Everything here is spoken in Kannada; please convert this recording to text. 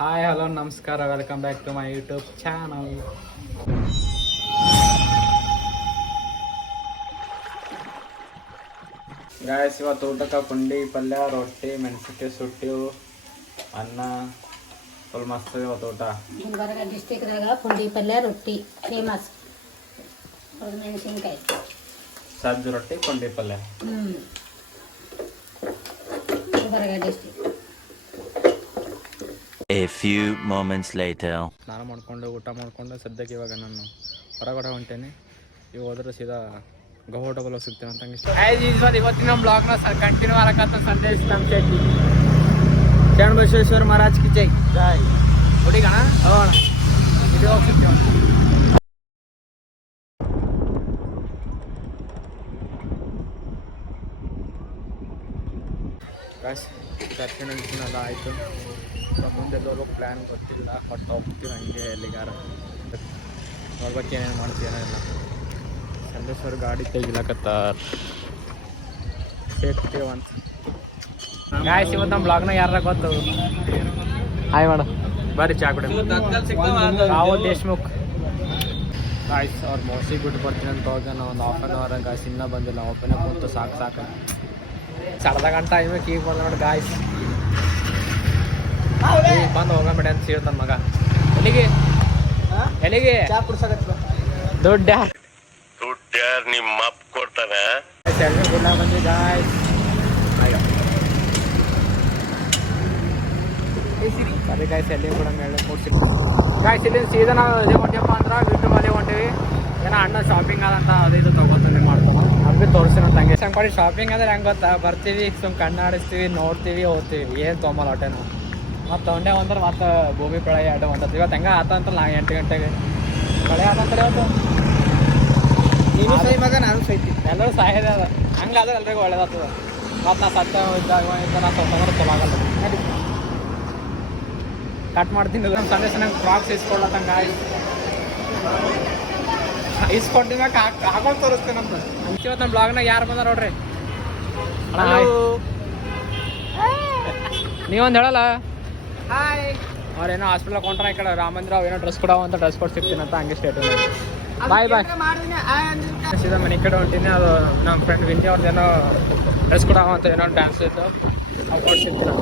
ಹಾಯ್ ಹಲೋ ನಮಸ್ಕಾರ, welcome back to my YouTube channel. Guys, ಇವತ್ತು ಊಟಕ್ಕೆ ಪುಂಡಿ ಪಲ್ಯ, ರೊಟ್ಟಿ, ಮೆಣಸಿನ್ಕಾಯಿ ಸುಟ್ಟಿವು, ಅನ್ನ ಫುಲ್ ಮಸ್ತ್ ಇವತ್ತು ಊಟ. ಗುಲ್ಬರ್ಗ ಡಿಸ್ಟಿಕ್ದಾಗ ಪುಂಡಿ ಪಲ್ಯ ರೊಟ್ಟಿ ಫೇಮಸ್. ಮೆಣಸಿನ್ಕಾಯಿ ಸಜ್ಜು ರೊಟ್ಟಿ ಪುಂಡಿ ಪಲ್ಯ. Gulbarga district. A few moments later. ಸ್ನಾನ ಮಾಡ್ಕೊಂಡು ಊಟ ಮಾಡ್ಕೊಂಡು ಸದ್ಯಕ್ಕೆ ಇವಾಗ ನಾನು ಹೊರಗಡೆ ಹೊಂಟೇನೆ. ಇವಾಗ ಹೋದ್ರೆ ಸೀದಾ ಗೌಡ ಬಲ ಸಿಗ್ತೇವೆ ಅಂತ ಹಂಗೆ. ಇವತ್ತಿನ ಬ್ಲಾಗ್ನ ಕಂಟಿನ್ಯೂ ಆಗತ್ತ. ಸಂದೇಶ್ ನಮ್ಮ ಶೆಟ್ಟಿ ಶರಣ ಬಸವೇಶ್ವರ ಮಹಾರಾಜ್ ಕಿ ಜೈ ಜೈ. ಹುಡುಗಣ ಇದು ಹೋಗ್ತಿದ್ದೇವೆ. ದರ್ಶನ ಎಲ್ಲ ಆಯಿತು. ಮುಂದೆಲ್ಲೋ ಪ್ಲ್ಯಾನ್ ಗೊತ್ತಿಲ್ಲ, ಬಟ್ ಹೋಗ್ತೀವಿ ಹಂಗೆ ಎಲ್ಲಿಗಾರ. ನೋಡ್ಬೇಕು ಏನೇನು ಮಾಡ್ತೀವಿ ಏನಿಲ್ಲ. ಸಂದೇಶ್ವರ ಗಾಡಿ ತೆಗಿಲಕತ್ತಾರ ಸೇಫ್ಟಿ ಅಂತ. ಗಾಯ್ಸ್, ಇವತ್ತು ನಮ್ಮ ಬ್ಲಾಗ್ನಾಗ ಯಾರ ಗೊತ್ತು? ಹಾಯ್ ಮಾಡು, ಬರ್ರಿ ಚಾ ಕುಡಿ. ರಾಹುಲ್ ದೇಶ್ಮುಖ್ ಗಾಯ್ಸ್, ಅವ್ರು ಮೋಸಿಗೆ ಬಿಟ್ಟು ಬರ್ತೀನಿ ಅಂತ ಹೋಗ ಒಂದು ಹಾಫ್ ಆನ್ ಅವರ್. ಗಾಯ್ಸ್ ಇನ್ನೂ ಬಂದಿಲ್ಲ. ಒಬ್ಬನೇ ಕೂತು ಸಾಕು ಅರ್ಧ ಗಂಟೆ ಟೈಮಿಗೆ ಈಗ ಬಂದ ನೋಡಿ ಗಾಯ್ಸ್. ಬಂದು ಹೋಗಬೇಡಿ ಅಂತ ಹೇಳ್ತಾನ ಮಗ. ಎಲ್ಲಿಗೆ ದುಡ್ಡು ಯಾರು ನಿಮ್ಮ ಅಪ್ಪ ಕೊಡ್ತಾನೆ? ಸೆಲ್ಫಿ ಕೂಡ ಬಂದಿ ಗಾಯ್ಸ್. ಸರಿ ಗಾಯ್ಸ್, ಎಲ್ಲಿ ಕೂಡ ಮೇಲೆ ಕೊಡ್ಸಿಲ್ಲ ಗಾಯ್ಸ್. ಇಲ್ಲಿ ಸೀದಾ ನಾವು ಅದೇ ಹೊಂಟಿಯಪ್ಪ ಅಂದ್ರೆ ವಿಟ್ಟು ಮನೆ ಹೊಂಟಿವಿ. ಏನೋ ಅಣ್ಣ ಶಾಪಿಂಗ್ ಆದಂತ ಅದು ಇದು ತೊಗೊತಂದು ಮಾಡ್ತಾನೆ. ಅದು ಭೀ ತೋರಿಸಿನ ತಂಗೆ ಸಂಪಾಡಿ. ಶಾಪಿಂಗ್ ಅಂದ್ರೆ ಹೆಂಗೆ ಗೊತ್ತಾ? ಬರ್ತೀವಿ, ಸುಮ್ ಕಣ್ಣಾಡಿಸ್ತೀವಿ, ನೋಡ್ತೀವಿ, ಹೋಗ್ತೀವಿ, ಏನು ತೊಗೊಂಬಲ್ಲ ಹೊಟ್ಟೆ ನಾವು. ಮತ್ತು ತೊಗೊಂಡೆ ಅಂದ್ರೆ ಮತ್ತು ಭೂಮಿ ಪ್ರಳಯ ಎರಡು ಹೊಂಟತ್ತೀವಿ. ಇವತ್ತು ಹೆಂಗೆ ಆತಂತಲ್ಲ 8 ಗಂಟೆಗೆ ಪ್ರಳಯ ಆತಂತಾರೆ ಇವತ್ತು. ನೀನು ಸೈ ಮಗ, ನಾನು ಸೈತಿ, ಎಲ್ಲರೂ ಸಾಯದೆ ಅದ. ಹಂಗಾದ್ರೆ ಎಲ್ರಿಗೂ ಒಳ್ಳೇದಾಗ್ತದೆ. ಮತ್ತು ನಾ ಸತ್ತ ಇದ್ದಾಗ ನಾ ತೊಗೊಂಡ್ರೆ ಚಲೋ ಆಗಲ್ಲ. ಕಟ್ ಮಾಡ್ತೀನಿ. ನಮ್ಮ ಸಂದೇಶ ನಂಗೆ ಫ್ರಾಕ್ಸ್ ಇಸ್ಕೊಳ್ಳತ್ತಂಗೆ ಇಸ್ಕೊಟ್ಟಿನ ಹಾಕೊಂಡು ತೋರಿಸ್ತೇನೆ ಅಂತ. ಅಂಚೆ ಇವತ್ತು ನಮ್ಮ ಬ್ಲಾಗ್ನಾಗ ಯಾರು ಬಂದಾರ ನೋಡ್ರಿ. ನೀವೊಂದು ಹೇಳಲ್ಲ ಹಾಯ್. ಅವ್ರೇನೋ ಹಾಸ್ಪಿಟಲ್ ಕೊಂಡ್ರ ಈ ಕಡೆ ರಾಮಂದ್ರ ಏನೋ ಡ್ರೆಸ್ ಕೊಡವ ಅಂತ ಡ್ರೆಸ್ ಕೊಟ್ಟು ಸಿಗ್ತೀನಿ ಅಂತ ಹಂಗೆ ಸ್ಟೇಟ್. ಬಾಯ್ ಬಾಯ್. ಸೀದಾ ಮನೆ ಕಡೆ ಹೊಂಟೀನಿ. ಅದು ನಮ್ಮ ಫ್ರೆಂಡ್ ವಿಂಟಿ ಅವ್ರದ್ದೇನೋ ಡ್ರೆಸ್ ಕೊಡವ ಅಂತ ಏನೋ ಡ್ಯಾನ್ಸ್ ಇತ್ತು, ಅವ್ರು ಕೊಟ್ಟು ಸಿಗ್ತೀನಿ.